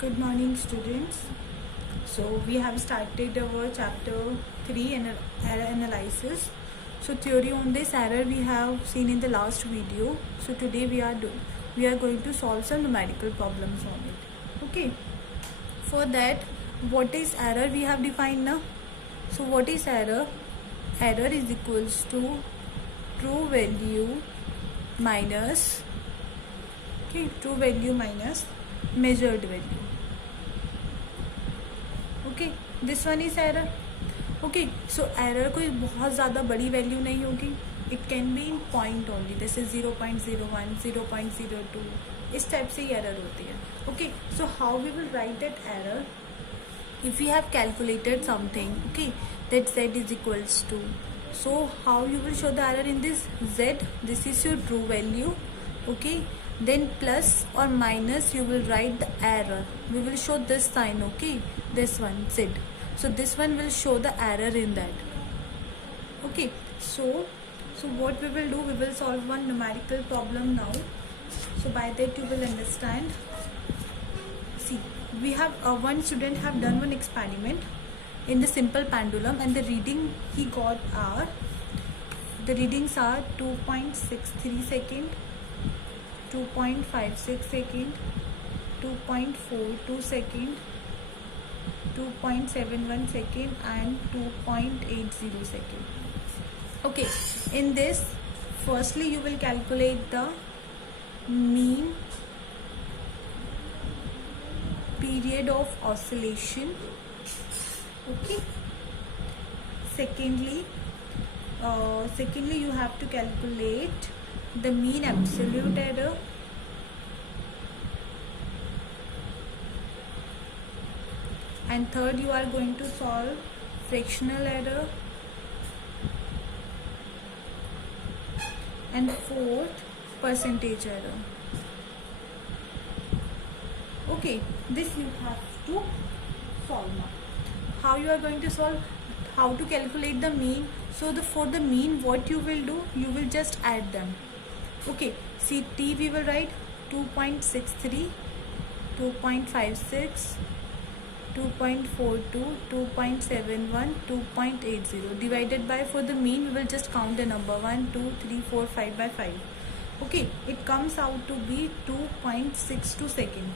Good morning, students. So we have started our chapter 3 error analysis. So theory on this error we have seen in the last video. So today we are going to solve some numerical problems on it. Okay. For that, what is error we have defined now. So what is error? Error is equals to true value minus measured value. Okay, this one is error. Okay, so error कोई बहुत ज़्यादा बड़ी value नहीं होगी. It can be in point only. जैसे 0.01, 0.02 इस type से ही error होती है. Okay, so how we will write that error? If we have calculated something, okay, that z is equals to. So how you will show the error in this? Z, this is your true value. Okay, then plus or minus you will write the error. We will show this sign. Okay, this one z. So this one will show the error in that. Okay, so what we will do, we will solve one numerical problem now. So by that you will understand. See, we have one student have done one experiment in the simple pendulum, and the reading he got are, the readings are 2.63 second, 2.56 second, 2.42 second, 2.71 second and 2.80 second. Okay, in this firstly you will calculate the mean period of oscillation. Okay, secondly you have to calculate the mean absolute error, and third you are going to solve fractional error, and fourth percentage error. Okay, this you have to solve now. How you are going to solve? How to calculate the mean? So for the mean, what you will do? You will just add them. Okay, see, t we will write 2.63, 2.56, 2.42, 2.71, 2.80 divided by, for the mean we will just count the number 1, 2, 3, 4, 5 by 5. Okay, it comes out to be 2.62 second.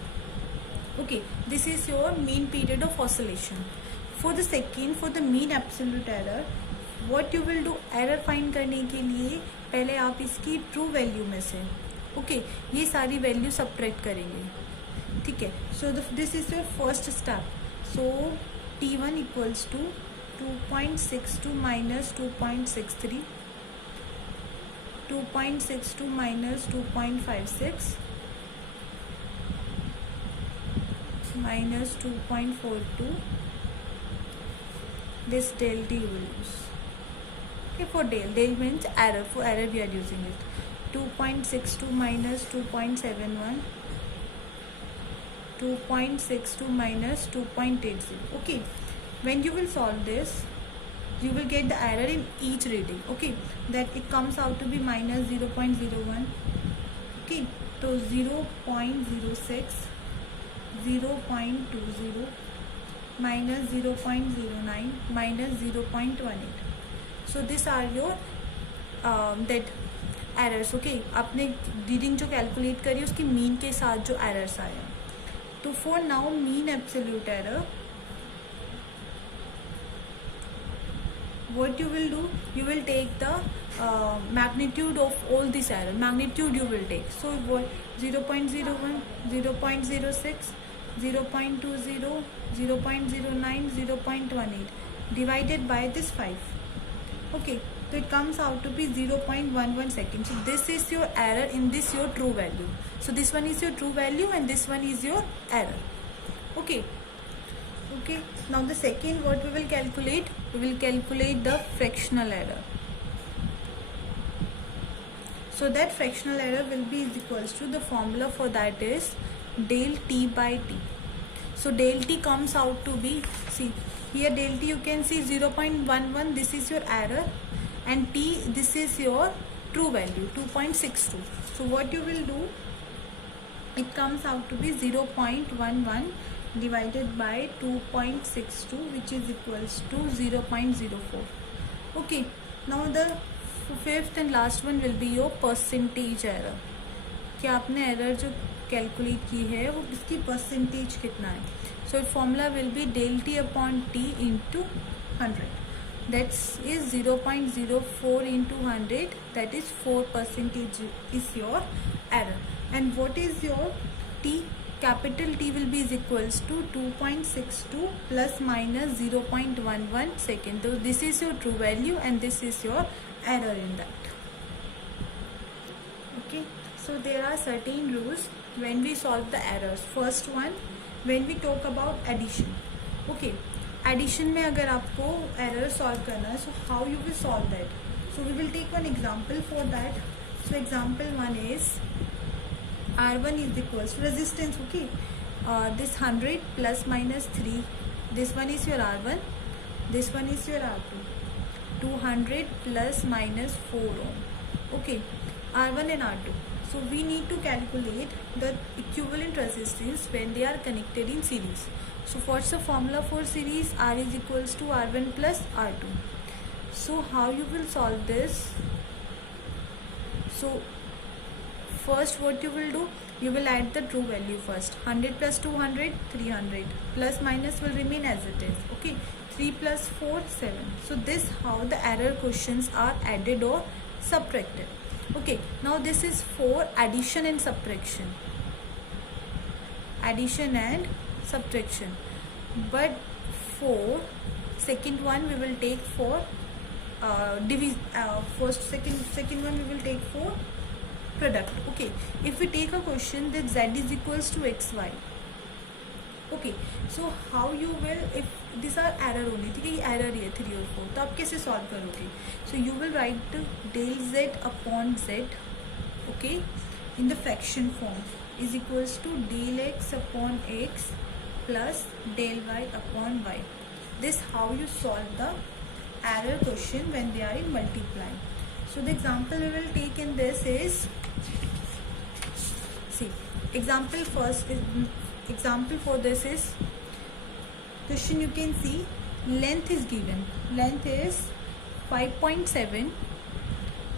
Okay, this is your mean period of oscillation. For the second, for the mean absolute error, what you will do, error find करने के लिए पहले आप इसकी true value में से ये सारी वैल्यू सबट्रैक्ट करेंगे. ठीक है, so this is your first step. So t1 equals to 2.62 minus 2.63, 2.62 minus 2.56 minus 2.42. This del t you will use. Okay, for del means error. For error we are using it. 2.62 minus 2.71, 2.62 minus 2.80. Okay, when you will solve this, you will get the error in each reading. Okay, that it comes out to be minus 0.01. Okay, so 0.06, 0.20, minus 0.09, minus 0.18. So these are your that errors. Okay, आपने reading जो calculate करी उसकी mean के साथ जो errors आया. तो for now mean absolute error, what you will do, you will take the magnitude of all this error. Magnitude you will take. So what? 0.01, 0.06, 0.20, 0.09, 0.18 divided by this 5. Okay, so it comes out to be 0.11 seconds. So this is your error in this your true value. So this one is your true value and this one is your error. Okay, now the second, what we will calculate? We will calculate the fractional error. So that fractional error will be equals to, the formula for that is del t by t. So del t comes out to be, see here del t you can see 0.11, this is your error, and t, this is your true value 2.62. So what you will do, it comes out to be 0.11 divided by 2.62, which is equals to 0.04. Okay, now the fifth and last one will be your percentage error, कि आपने error जो calculate की है वो इसकी percentage कितना है. So formula will be del T upon T into 100. that is 0.04 into 100, that is 4% is your error. And what is your t? Capital T will be is equals to 2.62 plus minus 0.11 second. So this is your true value and this is your error in that. Okay, so there are certain rules when we solve the errors. First one, when we talk about addition. Okay, addition में अगर आपको error solve करना है, so how you will solve that. So we will take one example for that. So example one is R1 is equals to resistance. Okay, this 100 plus minus 3, this one is your R1, this one is your R2. 200 plus minus 4 ohm. Okay, R1 and R2. So we need to calculate the equivalent resistance when they are connected in series. So what's the formula for series? R is equals to R1 plus R2. So how you will solve this? So first what you will do, you will add the true value first. 100 plus 200, 300. Plus minus will remain as it is. Okay, 3 plus 4, 7. So this how the error questions are added or subtracted. Okay, now this is for addition and subtraction. Addition and subtraction. But for second one we will take for second one we will take for product. Okay, if we take a question that z is equals to xy. Okay, so how you will, if these are error only, ठीक है, ये error ही है 3 और 4, तो आप कैसे solve करोगे? So you will write del z upon z, okay, in the fraction form, is equals to del x upon x plus del y upon y. This how you solve the error question when they are in multiply. So the example we will take in this is, see, example first is, example for this is question. You can see length is given, length is 5.7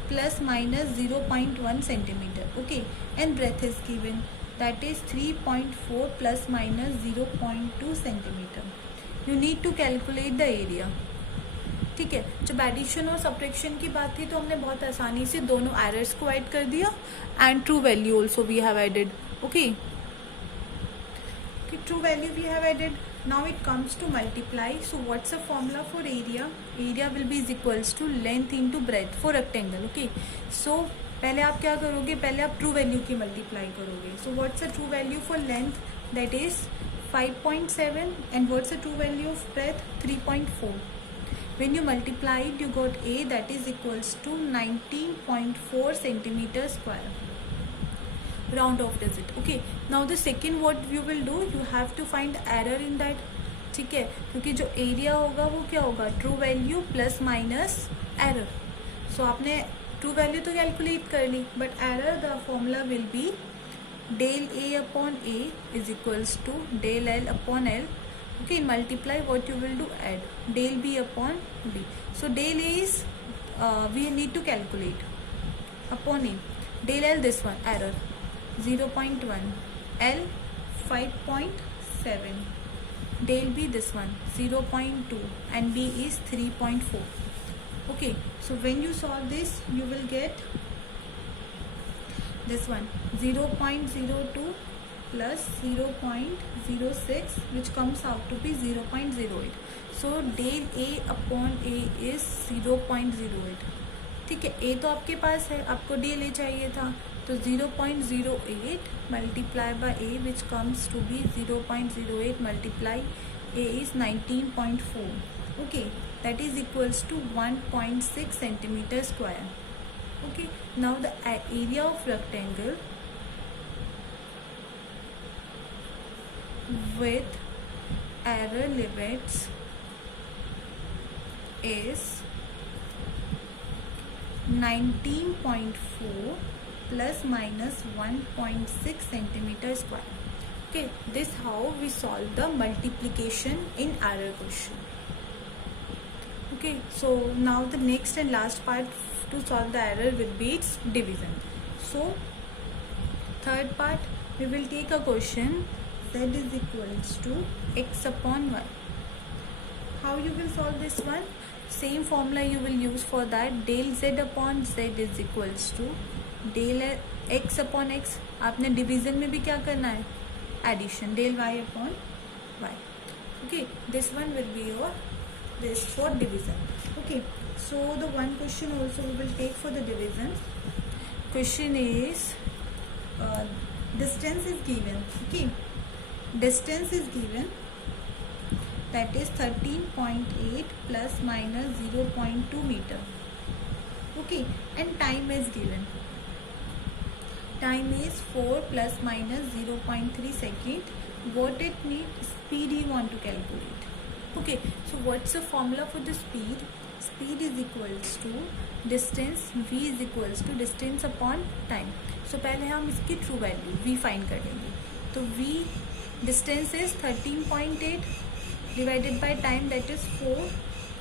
plus minus 0.1 centimeter. Okay, and breadth is given, that is 3.4 plus minus 0.2 centimeter. You need to calculate the area. ठीक है, जब addition और subtraction की बात थी तो हमने बहुत आसानी से दोनों एरर्स को ऐड कर दिया and true value also we have added. Okay, true value we have added. Now it comes to multiply. So what's a formula for area? Area will be is equals to length into breadth for rectangle. Okay, so पहले आप क्या करोगे, पहले आप true value की multiply करोगे. सो what's a true value for length? That is 5.7 and what's the true value of breadth? 3.4. When you multiply it, you got A, that is equals to 19.4 centimeter square. Round off does it. Okay, now the second what you will do, you have to find error in that. ठीक है, क्योंकि जो area होगा वो क्या होगा, true value plus minus error. So आपने true value तो कैलकुलेट कर ली, but error the formula will be del A upon A is equals to del L upon L. Okay, multiply, what you will do, add del B upon B. So del A is we need to calculate upon A. Del L, this one, error 0.1, L 5.7, del B this one 0.2 and B is 3.4. Okay, so when you solve this you will get this one 0.02 plus 0.06, which comes out to be 0.08. So del A upon A is 0.08. ठीक है, A तो आपके पास है, आपको del A चाहिए था, तो 0.08 multiply by A, which comes to be 0.08 multiply A is 19.4. Okay, that is equals to 1.6 centimeter square. Okay, now the area of rectangle with error limits is 19.4 plus minus 1.6 centimeter square. Okay, this how we solve the multiplication in error question. Okay, so now the next and last part to solve the error will be its division. So third part, we will take a question z is equals to x upon y. How you will solve this one? Same formula you will use for that. Del z upon z is equals to del x upon x. आपने division में भी क्या करना है? Addition. Del y upon y. Okay, this one will be your this for division. Okay, so the one question also we will take for the division. Question is distance is given. Okay, distance is given, that is 13.8 plus minus 0.2 meter. Okay, and time is given. Time is 4 plus minus 0.3 second. What it means? Speed you want to calculate. Okay, so what's the formula for the speed? Speed is equals to distance, v is equals to distance upon time. So पहले हम इसकी true value v find कर लेंगे. तो v distance is 13.8 divided by time, that is 4,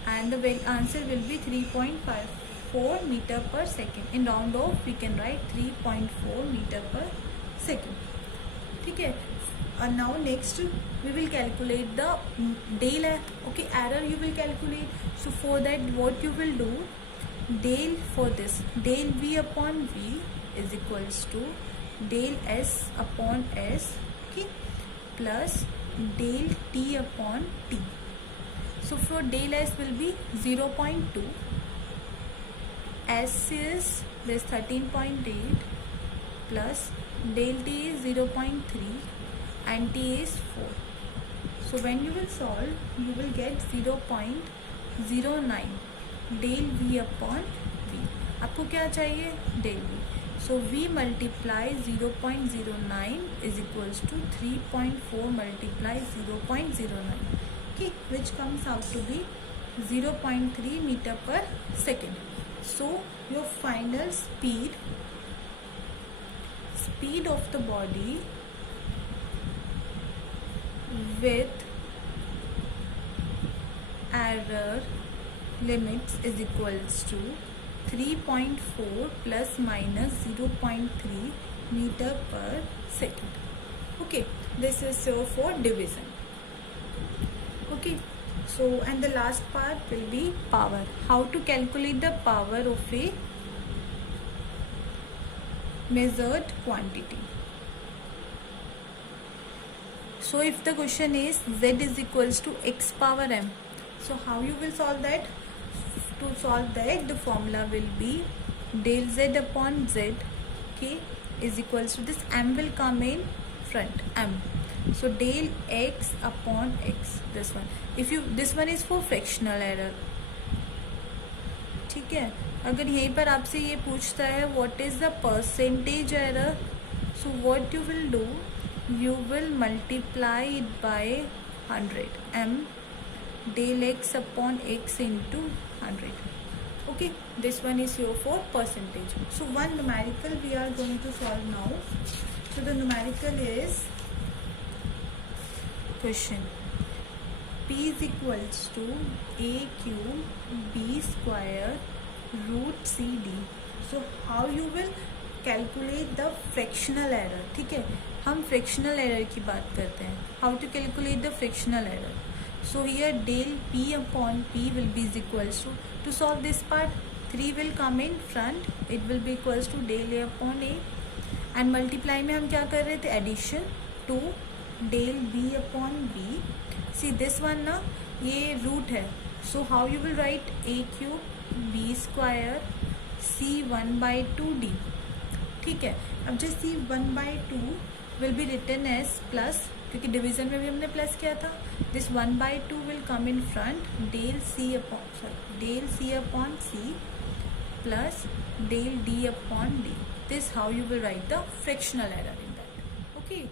and the answer will be 3.54 meter per second. In round off we can write 3.4 meter per second. ठीक है. And now next we will calculate the del. Okay, error you will calculate. So for that what you will do, del for this, del v upon v is equals to del s upon s, okay, plus del t upon t. So for del s will be 0.2, s is this 13.8 plus del t is 0.3 and t is 4. So when you will solve, you will get 0.09 del v upon v. आपको क्या चाहिए? del v. So v multiply 0.09 is equals to 3.4 multiply 0.09. Okay, which comes out to be 0.3 meter per second. So your final speed of the body with error limits is equals to 3.4 plus minus 0.3 meter per second. Okay, this is so for division. Okay, so and the last part will be power. How to calculate the power of a measured quantity. So if the question is z is equals to x power m, so how you will solve that? To solve that, the formula will be del z upon z, okay, is equals to this m will come in front, m. So del x upon x, this one. If you, this one is for fractional error. ठीक है. अगर यहीं पर आपसे ये पूछता है what is the percentage error, so what you will do, you will multiply it by 100, m del x upon x into 100. Okay, this one is here for percentage. So one numerical we are going to solve now. So the numerical is question p is equals to a cube b square root cd. So how you will calculate the fractional error? ठीक है, हम fractional error की बात करते हैं. How to calculate the fractional error? So here del p upon p will be is equals to solve this part, 3 will come in front, it will be equals to del a upon a, and multiply में हम क्या कर रहे थे? Addition to del b upon b. See this one ना, ये root है. So how you will write a cube b square c 1 by 2d. ठीक है. अब जो c 1 by 2 will be written as plus, क्योंकि डिवीजन में भी हमने प्लस किया था. This 1 by 2 will come in front, del c upon c plus del d upon d. This how you will write the fractional error in that. Okay.